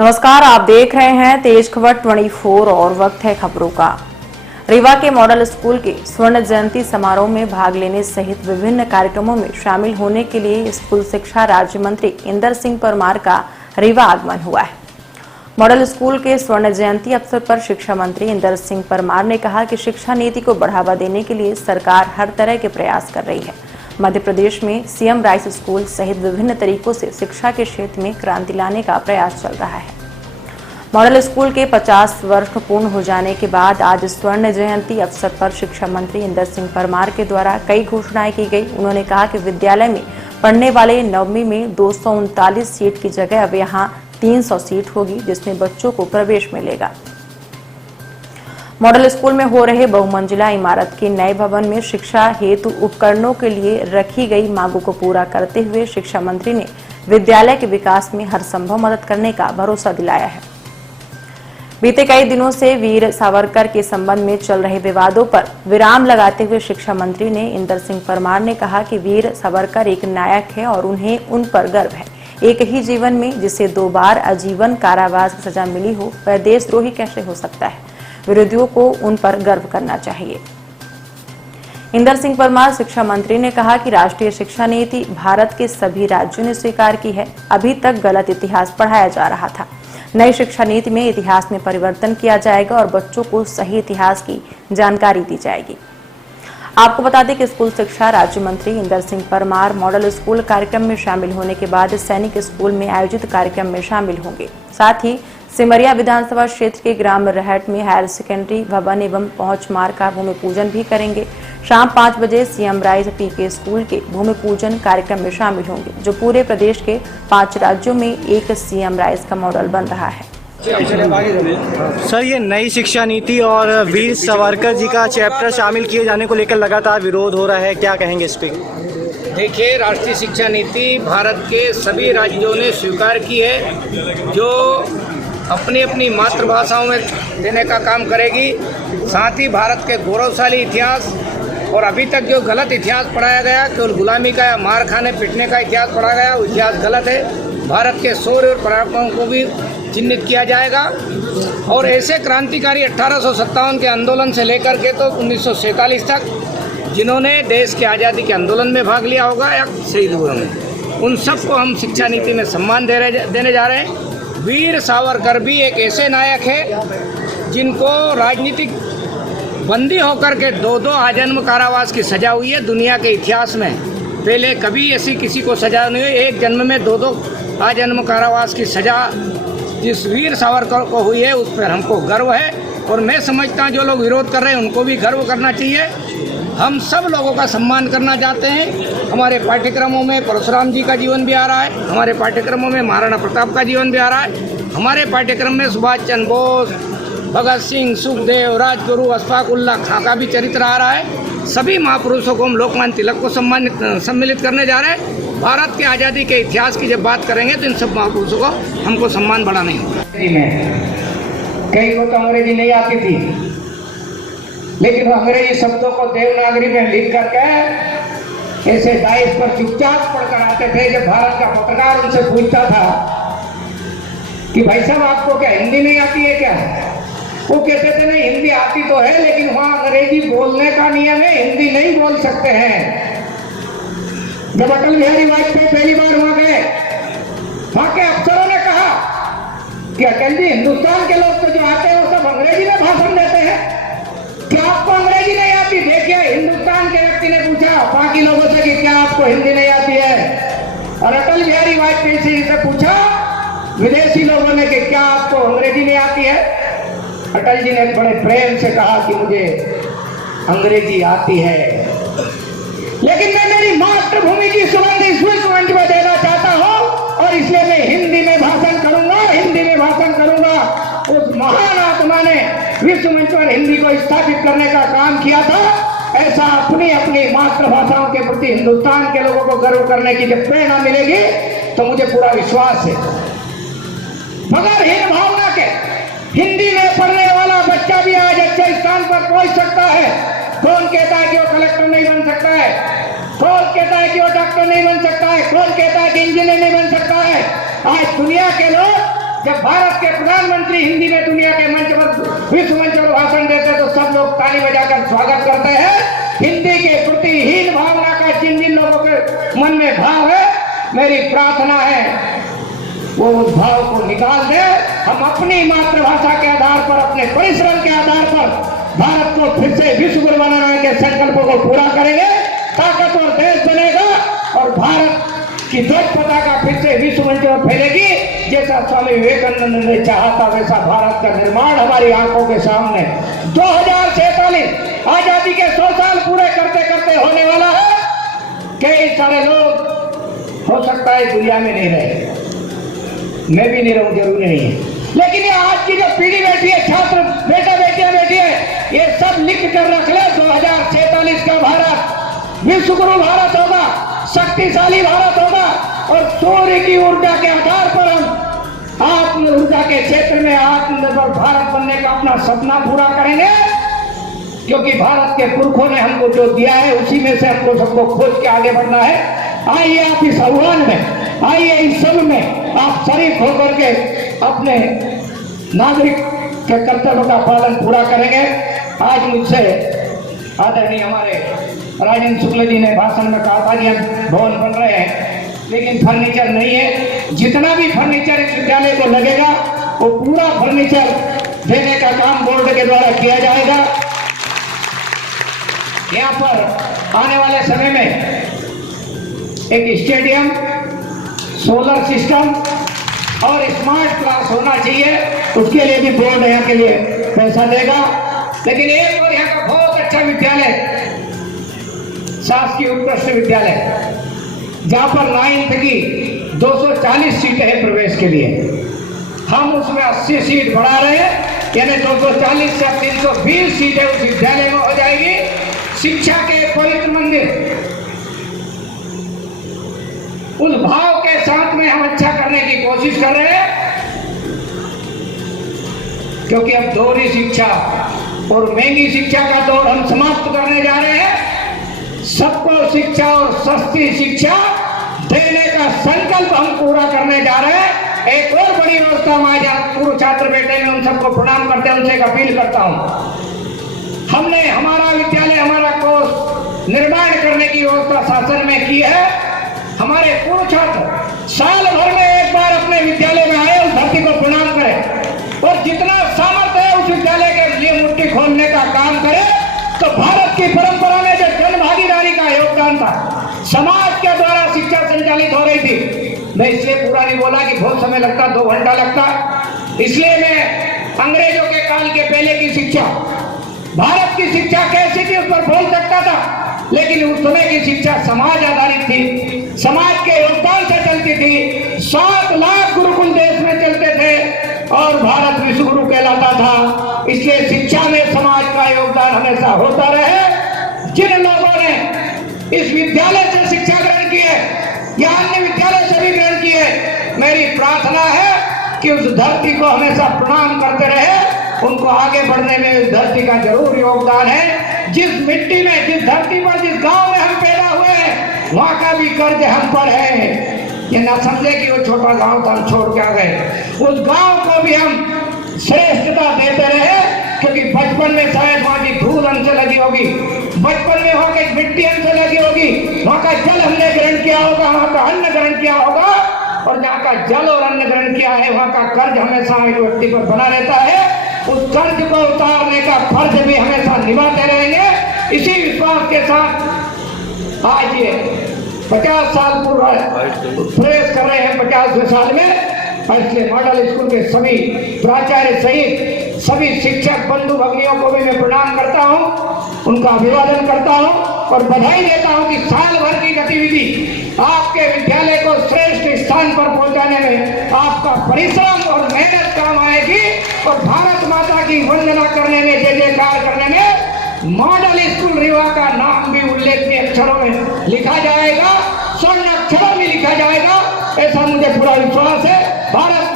नमस्कार, आप देख रहे हैं तेज खबर 24 और वक्त है खबरों का। रीवा के मॉडल स्कूल के स्वर्ण जयंती समारोह में भाग लेने सहित विभिन्न कार्यक्रमों में शामिल होने के लिए स्कूल शिक्षा राज्य मंत्री इंदर सिंह परमार का रीवा आगमन हुआ है। मॉडल स्कूल के स्वर्ण जयंती अवसर पर शिक्षा मंत्री इंदर सिंह परमार ने कहा कि शिक्षा नीति को बढ़ावा देने के लिए सरकार हर तरह के प्रयास कर रही है। मध्य प्रदेश में सीएम राइस स्कूल सहित विभिन्न तरीकों से शिक्षा के क्षेत्र में क्रांति लाने का प्रयास चल रहा है। मॉडल स्कूल के 50 वर्ष पूर्ण हो जाने के बाद आज स्वर्ण जयंती अवसर पर शिक्षा मंत्री इंदर सिंह परमार के द्वारा कई घोषणाएं की गई। उन्होंने कहा कि विद्यालय में पढ़ने वाले नववीं में 239 सीट की जगह अब यहां 300 सीट होगी, जिसमें बच्चों को प्रवेश मिलेगा। मॉडल स्कूल में हो रहे बहुमंजिला इमारत के नए भवन में शिक्षा हेतु उपकरणों के लिए रखी गई मांगों को पूरा करते हुए शिक्षा मंत्री ने विद्यालय के विकास में हर संभव मदद करने का भरोसा दिलाया है। बीते कई दिनों से वीर सावरकर के संबंध में चल रहे विवादों पर विराम लगाते हुए शिक्षा मंत्री ने इंदर सिंह परमार ने कहा कि वीर सावरकर एक नायक है और उन्हें उन पर गर्व है। एक ही जीवन में जिसे 2 बार आजीवन कारावास की सजा मिली हो, वह देशद्रोही कैसे हो सकता है। विरोधियों को उन पर गर्व करना चाहिए। इंदर सिंह परमार शिक्षा मंत्री ने कहा कि राष्ट्रीय शिक्षा नीति भारत के सभी राज्यों ने स्वीकार की है। अभी तक गलत इतिहास पढ़ाया जा रहा था। नई शिक्षा नीति में इतिहास में परिवर्तन किया जाएगा और बच्चों को सही इतिहास की जानकारी दी जाएगी। आपको बता दें कि स्कूल शिक्षा राज्य मंत्री इंदर सिंह परमार मॉडल स्कूल कार्यक्रम में शामिल होने के बाद सैनिक स्कूल में आयोजित कार्यक्रम में शामिल होंगे। साथ ही सिमरिया विधानसभा क्षेत्र के ग्राम रहट में हायर सेकेंडरी भवन एवं पहुंच मार्ग का भूमि पूजन भी करेंगे। शाम 5 बजे सीएम राइस पीके स्कूल के भूमि पूजन कार्यक्रम में शामिल होंगे, जो पूरे प्रदेश के 5 राज्यों में एक सीएम राइस का मॉडल बन रहा है। सर, ये नई शिक्षा नीति और वीर सावरकर जी का चैप्टर शामिल किए जाने को लेकर लगातार विरोध हो रहा है, क्या कहेंगे इस पे? देखिए, राष्ट्रीय शिक्षा नीति भारत के सभी राज्यों ने स्वीकार की है, जो अपनी अपनी मातृभाषाओं में देने का काम करेगी। साथ ही भारत के गौरवशाली इतिहास और अभी तक जो गलत इतिहास पढ़ाया गया, केवल गुलामी का या मार खाने पीटने का इतिहास पढ़ा गया, वो इतिहास गलत है। भारत के शौर्य और पराक्रमों को भी चिन्हित किया जाएगा और ऐसे क्रांतिकारी 1857 के आंदोलन से लेकर के तो 1947 तक जिन्होंने देश की आज़ादी के आंदोलन में भाग लिया होगा या शहीद हुए होंगे, उन सबको हम शिक्षा नीति में सम्मान देने जा रहे हैं। वीर सावरकर भी एक ऐसे नायक है जिनको राजनीतिक बंदी होकर के 2-2 आजन्म कारावास की सजा हुई है। दुनिया के इतिहास में पहले कभी ऐसी किसी को सजा नहीं हुई। एक जन्म में 2-2 आजन्म कारावास की सजा जिस वीर सावरकर को हुई है, उस पर हमको गर्व है और मैं समझता हूँ जो लोग विरोध कर रहे हैं उनको भी गर्व करना चाहिए। हम सब लोगों का सम्मान करना चाहते हैं। हमारे पाठ्यक्रमों में परशुराम जी का जीवन भी आ रहा है, हमारे पाठ्यक्रमों में महाराणा प्रताप का जीवन भी आ रहा है, हमारे पाठ्यक्रम में सुभाष चंद्र बोस, भगत सिंह, सुखदेव, राजगुरु, अशफाक उल्लाह खां का भी चरित्र आ रहा है। सभी महापुरुषों को हम लोकमान्य तिलक को सम्मिलित करने जा रहे हैं। भारत की आज़ादी के इतिहास की जब बात करेंगे तो इन सब महापुरुषों को हमको सम्मान बढ़ाना होगा। कई को तो अंग्रेजी नहीं आती थी, लेकिन अंग्रेजी शब्दों को देवनागरी में लिख करके ऐसे डाइस पर चुपचाप पढ़कर आते थे। जब भारत का पत्रकार उनसे पूछता था कि भाई साहब आपको क्या हिंदी नहीं आती है क्या, वो कहते थे नहीं, हिंदी आती तो है लेकिन वहाँ अंग्रेजी बोलने का नियम है, हिंदी नहीं बोल सकते हैं। जब अटल बिहारी वाजपेयी पहली बार वहाँ गए, वहाँ के अफसरों ने कहा कि अटल जी, हिंदुस्तान के लोग तो जो आते हैं वो सब अंग्रेजी में भाषण देते हैं, क्या आपको अंग्रेजी नहीं आती? देखिए, हिंदुस्तान के व्यक्ति ने पूछा बाकी लोगों से कि क्या आपको हिंदी नहीं आती है, और अटल बिहारी वाजपेयी जी से पूछा विदेशी लोगों ने कि क्या आपको अंग्रेजी नहीं आती है। अटल जी ने बड़े प्रेम से कहा कि मुझे अंग्रेजी आती है, लेकिन मैं मेरी मातृभूमि की सुगंध इस विश्व मंच में देना चाहता हूं और इसलिए मैं हिंदी में भाषण करूंगा, हिंदी में भाषण करूंगा। उस महान आत्मा ने विश्व मंच पर हिंदी को स्थापित करने का काम किया था। ऐसा अपनी अपनी मातृभाषाओं के प्रति हिंदुस्तान के लोगों को गर्व करने की जब प्रेरणा मिलेगी तो मुझे पूरा विश्वास है। मगर हीन भावना के हिंदी में पढ़ने वाला बच्चा भी आज अच्छे स्थान पर पहुंच सकता है। कौन कहता है कि वो कलेक्टर नहीं बन सकता है? कौन कहता है कि वो डॉक्टर नहीं बन सकता है? कौन कहता है कि इंजीनियर नहीं बन सकता है? आज दुनिया के लोग जब भारत के प्रधानमंत्री हिंदी में दुनिया के मंच पर, विश्व मंच पर भाषण देते तो सब लोग ताली बजाकर स्वागत करते हैं। हिंदी के प्रति हीन भावना का जिन जिन लोगों के मन में भाव है, मेरी प्रार्थना है वो उस भाव को निकाल दे। हम अपनी मातृभाषा के आधार पर, अपने परिश्रम के आधार पर भारत को फिर से विश्व गुरु बनाने के संकल्पों को पूरा करेंगे। ताकतवर देश बनेगा और भारत की ध्वज पताका फिर से विश्व मंच पर फैलेगी। जैसा स्वामी विवेकानंद ने चाहा था वैसा भारत का निर्माण हमारी आंखों के सामने 2047 आजादी के 100 साल पूरे करते करते होने वाला है। कई सारे लोग हो सकता है दुनिया में नहीं रहे, मैं भी नहीं रहूं, जरूरी नहीं है, लेकिन ये आज की जो पीढ़ी बैठी है, छात्र बेटा बेटियां बैठी है, ये सब लिख कर रख ले 2047 का भारत विश्व गुरु भारत होगा, शक्तिशाली भारत होगा और सूर्य की ऊर्जा के आधार पर हम आत्म ऊर्जा के क्षेत्र में आत्मनिर्भर भारत बनने का अपना सपना पूरा करेंगे। क्योंकि भारत के पुरखों ने हमको जो दिया है उसी में से हमको सबको खोज के आगे बढ़ना है। आइए आप इस आह्वान में, आइए इस सब में आप शरीक होकर के अपने नागरिक के कर्तव्य का पालन पूरा करेंगे। आज मुझसे आदरणीय हमारे राजेंद्र शुक्ल जी ने भाषण में कहा था कि हम भवन बन रहे हैं, लेकिन फर्नीचर नहीं है। जितना भी फर्नीचर इस विद्यालय को लगेगा वो पूरा फर्नीचर देने का काम बोर्ड के द्वारा किया जाएगा। यहाँ पर आने वाले समय में एक स्टेडियम, सोलर सिस्टम और स्मार्ट क्लास होना चाहिए, उसके लिए भी बोर्ड यहाँ के लिए पैसा देगा। लेकिन एक और यहाँ का बहुत अच्छा विद्यालय, शासकीय उत्कृष्ट विद्यालय, जहाँ पर 9th की 240 सीटें हैं प्रवेश के लिए, हम उसमें 80 सीट बढ़ा रहे हैं, यानी 240 से 320 सीटें उस विद्यालय में हो जाएगी। शिक्षा के पवित्र मंदिर, उस भाव के साथ में हम अच्छा करने की कोशिश कर रहे हैं। क्योंकि अब दोहरी शिक्षा और महंगी शिक्षा का दौर हम समाप्त करने जा रहे हैं। सबको शिक्षा और सस्ती शिक्षा देने का संकल्प हम पूरा करने जा रहे हैं। एक और बड़ी व्यवस्था हमारे पूर्व छात्र बैठे हैं, उन सबको प्रणाम करते हैं, उनसे एक अपील करता हूं। हमने हमारा विद्यालय, हमारा कोर्स निर्माण करने की व्यवस्था शासन में की है। हमारे पूर्व छात्र साल भर में एक बार अपने विद्यालय में आए, उस धरती को प्रणाम करें और जितना सामर्थ्य है उस विद्यालय के लिए मुट्ठी खोलने का काम करें। तो भारत की परंपरा में जो जन भागीदारी का योगदान था, समाज के द्वारा शिक्षा संचालित हो रही थी। मैं इसलिए पूरा नहीं बोला कि बहुत समय लगता, 2 घंटा लगता, इसलिए मैं अंग्रेजों के काल के पहले की शिक्षा, भारत की शिक्षा कैसी थी उस पर बोल सकता था। लेकिन उस समय की शिक्षा समाज आधारित थी, समाज के योगदान से चलती थी। 7 लाख गुरुकुल देश में चलते थे और भारत विश्व गुरु कहलाता था। इसलिए शिक्षा में समाज का योगदान हमेशा होता रहे। जिन लोगों ने इस विद्यालय से शिक्षा ग्रहण की है या अन्य विद्यालय से भी ग्रहण की है, मेरी प्रार्थना है कि उस धरती को हमेशा प्रणाम करते रहे। उनको आगे बढ़ने में इस धरती का जरूर योगदान है। जिस मिट्टी में, जिस धरती पर, जिस गांव में हम पैदा हुए हैं, वहां का भी कर्ज हम पर है। ये ना समझे कि वो छोटा गांव था, हम छोड़ के आ गए। उस गांव को भी हम श्रेष्ठता देते रहे, क्योंकि बचपन में शायद वहां की धूल हमसे लगी होगी, बचपन में वहां की मिट्टी हमसे लगी होगी, वहां का जल हमने ग्रहण किया होगा, वहां का अन्न ग्रहण किया होगा, और जहाँ का जल और अन्न ग्रहण किया है वहां का कर्ज हमेशा एक व्यक्ति पर बना रहता है। उस कर्ज को उतारने का फर्ज भी हमेशा निभाते रहेंगे। इसी विश्वास के साथ आज ये 50 साल पूर्व प्रवेश कर रहे हैं, 50वें साल में। इसलिए मॉडल स्कूल के सभी प्राचार्य सहित सभी शिक्षक बंधु भगिनियों को भी मैं प्रणाम करता हूं, उनका अभिवादन करता हूं और बधाई देता हूं कि साल भर की गतिविधि आपके विद्यालय को श्रेष्ठ स्थान पर पहुंचाने में आपका परिश्रम और मेहनत काम आएगी। और भारत माता की वंदना करने में, जय जयकार करने में मॉडल स्कूल रीवा का नाम भी उल्लेखनीय अक्षरों में लिखा जाएगा, स्वर्ण अक्षरों में लिखा जाएगा, ऐसा मुझे पूरा विश्वास है। भारत